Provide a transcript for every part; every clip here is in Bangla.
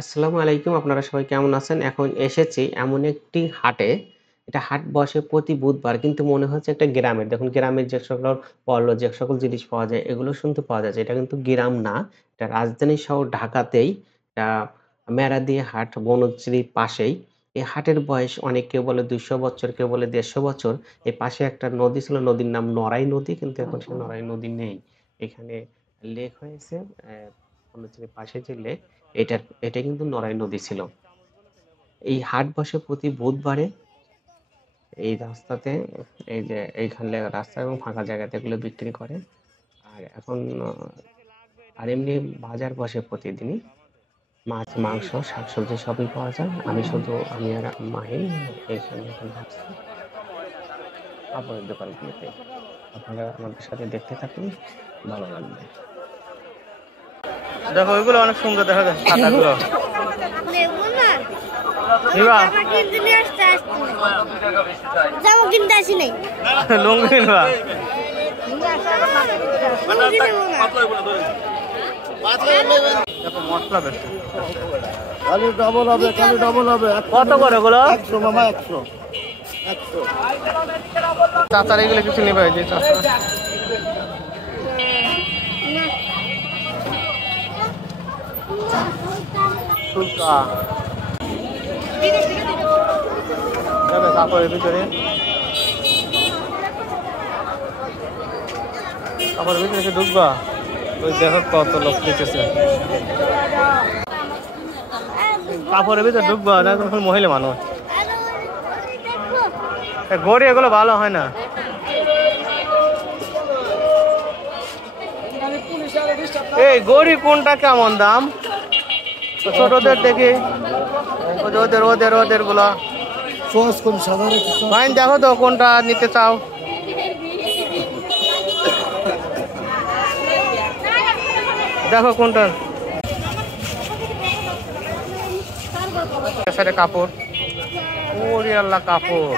আসসালামু আলাইকুম। আপনারা সবাই কেমন আছেন? এখন এসেছি এমন একটি হাটে, এটা হাট বসে প্রতি বুধবার কিন্তু মনে হচ্ছে একটা গ্রামের। দেখুন গ্রামের যে সকল পণ্য, যে সকল জিনিস পাওয়া যায় এগুলো শুনতে পাওয়া যাচ্ছে। এটা কিন্তু গ্রাম না। এটা রাজধানী শহর ঢাকাতেই আ মেরাদিয়া হাট বনশ্রীর পাশেই। এই হাটের বয়স অনেক কেউ বলে ২০০ বছর, কেউ বলে ১৫০ বছর। এর পাশে একটা নদী ছিল, নদীর নাম নড়াই নদী। কিন্তু এখন সেই নড়াই নদী নেই। এখানে লেক হয়েছে বনশ্রীর পাশে যে লেক এটা কিন্তু নড়াই নদী ছিল। এই হাট বসে প্রতি বুধবারে এই রাস্তাতে এই যে এইখানে রাস্তা এবং ফাঁকা জায়গাতে এগুলো বিক্রি করে। আর এখন আর এমনি বাজার বসে প্রতিদিনই। মাছ, মাংস, শাকসবজি সবই পাওয়া যায়। আমি আর মাহিন এইখানে এখন ঢুকছি কাপড়ের দোকানগুলোতে। আপনারা আমাদের সাথে দেখতে থাকুন, ভালো লাগবে। দেখো ওইগুলো অনেক সুন্দর দেখা যাচ্ছে ছাতাগুলো। লুঙ্গি কিনবা? মশলা বেশি। কত করে ওগুলো? 100 মামা, 100। চাচার এগুলো কিছু নেবে যে চাচা যাবে কাপড়ের ভিতরে, কাপড়ের ভিতরে ঢুকবা। ওই দেখো কত লোক দেখতেছে। কাপড়ের ভিতরে ঢুকবা না, এখন মহিলা মানুষ। গড়ি এগুলো ভালো হয় না। এই গড়ি কোনটা কেমন দাম? ছোটদের দেখি, ওদের ওদের ওদের গুলা ফাইন। দেখো তো কোনটা নিতে চাও। দেখো কোনটা কাপড়। ওরে আল্লাহ, কাপড়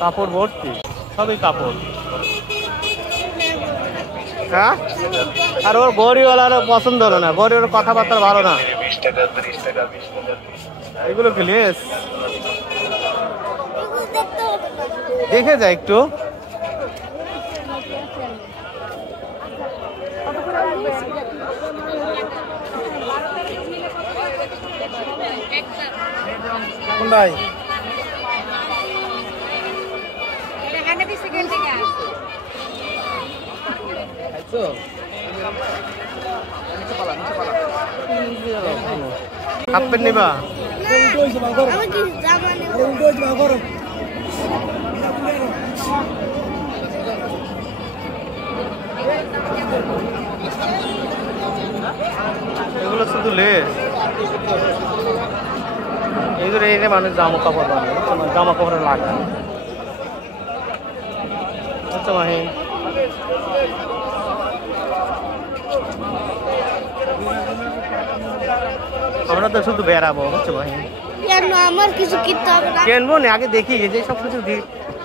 কাপড় ভর্তি, সবই কাপড়। হ্যাঁ, আর ওর গড়িওয়ালার পছন্দ হলো না, গড়িওর কথাবার্তা ভালো না। এগুলো কি লেস? দেখে যায় একটু। কোনটাই হাফ নিবা? এগুলো শুধু লেস। এইগুলো এনে মানুষ জামা কাপড় বানায়, জামা কাপড়ে লাগায়। আচ্ছা মাহিন, আমরা তো শুধু বেড়াবো, বুঝছো মাহিন? আমার কিছু কিনতে হবে না, কিনবো না, আগে দেখি যে সব কিছু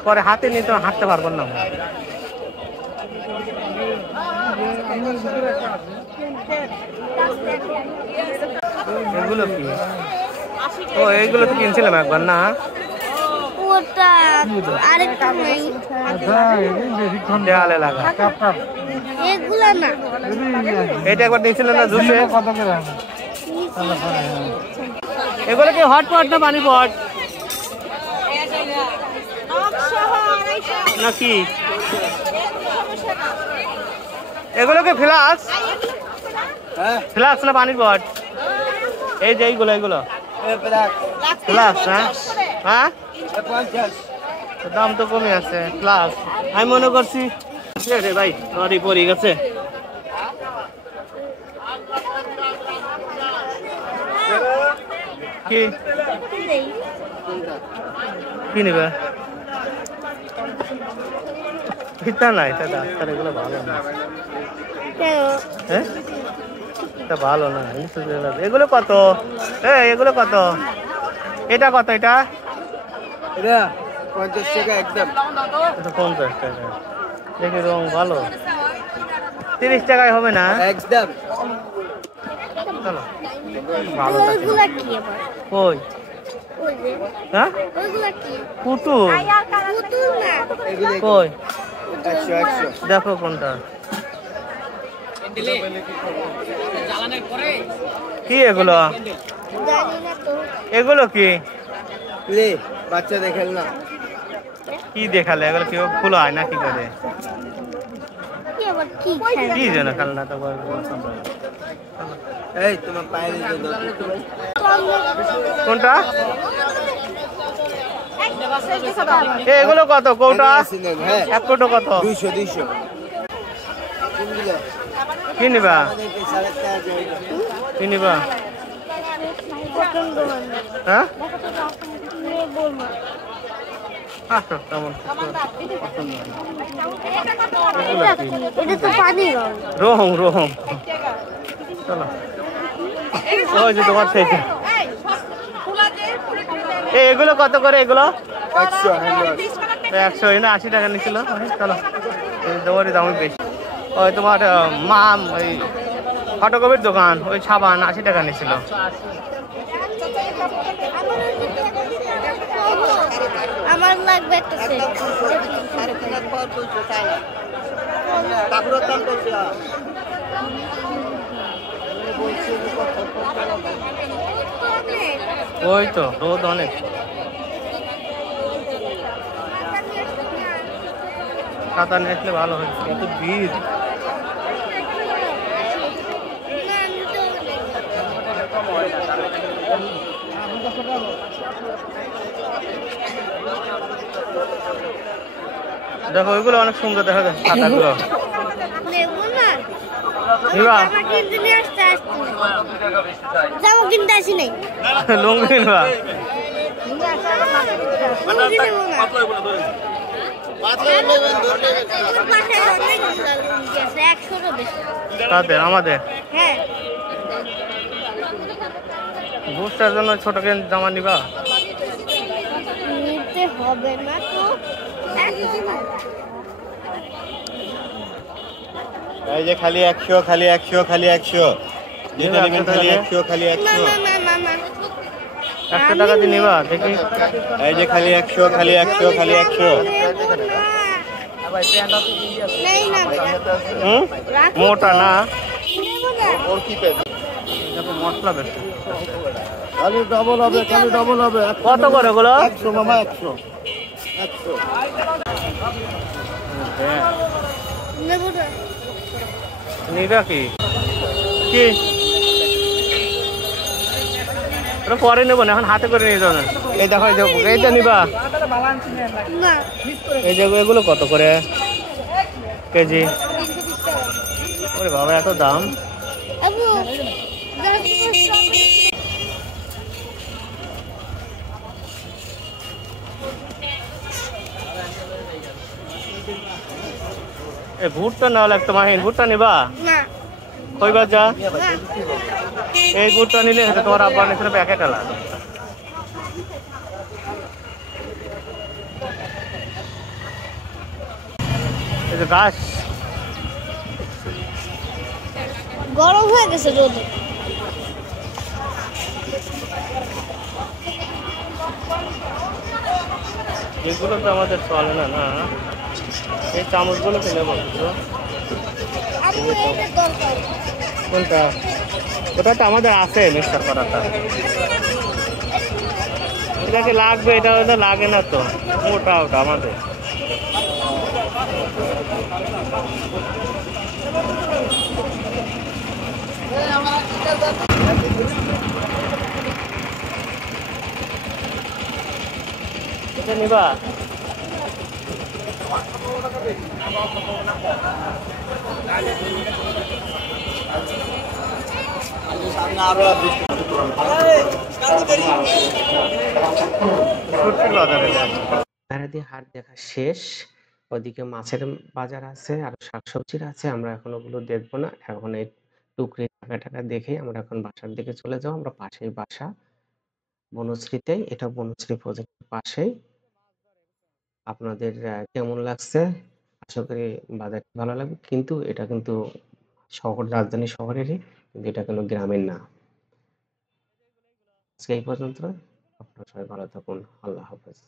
পরে হাতে নিয়ে তো হাঁটতে পারবো না। এগুলো কি? ও এইগুলো তো কিনছিলাম একবার না? ওটা আরেকটা নাই, দেয়ালে লাগা এগুলা না। এটা একবার দিয়েছিলেন না জুসে? এগুলো কি হটপট না পানি পট নাকি? এগুলো কি ফ্লাক্স? ফ্লাক্স না পানির পট? এই যে এইগুলো, এগুলো ফ্লাক্স। হ্যাঁ, দাম তো কমে আছে ফ্লাক্স। আমি মনে করছি রে ভাই নদী পড়ে গেছে। কি কি নিবে? এটা নাই, এটা এগুলো ভালো না। হ্যাঁ, এটা ভালো না। এগুলো কত? এগুলো কত? এটা কত? এটা 50 টাকা একদম। এটা 50 টাকা। দেখি রং ভালো। 30 টাকায় হবে না একদম। চলো ভালো লাগছে ওইগুলা কি আবার? কই ওই যে হ্যাঁ ওইগুলা কি? পুতুল পুতুল না। কই পুতুল। দেখো কোনটা কি এগুলো জানি না তো। এগুলো কি লে বাচ্চাদের খেলনা কি দেখালে এগুলো কি খোলা হয় না কি করে কি আবার কি খেলা? কি যেন খেলনা তো এই তোমার পায়ে দিতে কোনটা এগুলো কত কৌটা হ্যাঁ 1 কোটো কত 200 200 কিনলে কি নিবা আমাদেরকে 4.5 কি নিবা পছন্দ হয় না। হ্যাঁ নেবো না। আচ্ছা তেমন এটা কি? এটা তো পানি রং। রোহম রোহম চলো ওই যে তোমার থেকে এগুলো কত করে এগুলো 100 হ্যান্ডওয়াশ 100 না 80 টাকা নিছিল চলো তোমারই দাম বেশি ওই তোমার মা ওই ফটোকপির দোকান ওই সাবান 80 টাকা নিছিল আমার লাগবে একটা সেট। কাপড়ের দাম কত ওই তো রোদ অনেক ছাতা নিয়ে আসলে ভালো হয় কত ভিড় দেখো ওইগুলো অনেক সুন্দর দেখা যাচ্ছে ছাতাগুলো নেবো না। নিবা জামা কিনতে নিয়ে আসতে আসছি। জামা কিনতে আসি নাই। লুঙ্গি নিবা লুঙ্গি নেবো না। ওর পাশে অনেক লুঙ্গি আছে, 100 বেশি। তাদের আমাদের হ্যাঁ, বুস্টার জন্য ছোট জামা নিবা নিতে হবে না তো। এই যে খালি 100 খালি 100 খালি 100 যেটা নেবেন খালি 100 খালি না 100 না না না না। 100 টাকা দিয়ে নিবা দেখি এই যে খালি 100 খালি 100 খালি 100 নেবো না। নেই না ভাই। হুম রাখো মোটা তো। না নেবো না। ওর কি পেন দেখো মশলা বেশি খালি ডবল হবে খালি ডবল হবে কত করে ওগুলো 100 মামা 100 100 নেবো না। নিবা কি কি ওটা পরে নেবো না এখন হাতে করে নিয়ে যাবেন এই দেখো এই যে এইটা নিবা না। এই যে এগুলো কত করে কেজি ওরে বাবা এত দাম আবু, এই ভুট্টা নেওয়া লাগতো মাহিন ভুট্টা নিবা না। কইবার যা না। এই ভুট্টা নিলে হয়তো তোমার আব্বার নিচে প্যাকেট আলা এই যে গাছ গরম হয়ে গেছে রোদে। এগুলো তো আমাদের চলে না না এই চামচগুলো কিনে বলছো আবু, এটা দরকার। কোনটা ওটা তো আমাদের আছে মিক্সার করাটা এটা কি লাগবে এটা ওটা লাগে না তো মোটা ওটা আমাদের এটা নিবা সামনে আরো দিয়ে হাট দেখা শেষ। ওদিকে মাছের বাজার আছে আর শাকসবজির আছে, আমরা এখন ওগুলো দেখবো না। এখন এই টুকরি টাকা দেখে আমরা এখন বাসার দিকে চলে যাবো। আমরা পাশেই বাসা, বনশ্রীতেই, এটা বনশ্রী প্রজেক্টের পাশেই। আপনাদের কেমন লাগছে? আশা করি বাজারটি ভালো লাগবে। কিন্তু এটা কিন্তু শহর, রাজধানী শহরেরই কিন্তু এটা কোনো গ্রামের না। আজকে এই পর্যন্ত। আপনারা সবাই ভালো থাকুন। আল্লাহ হাফেজ।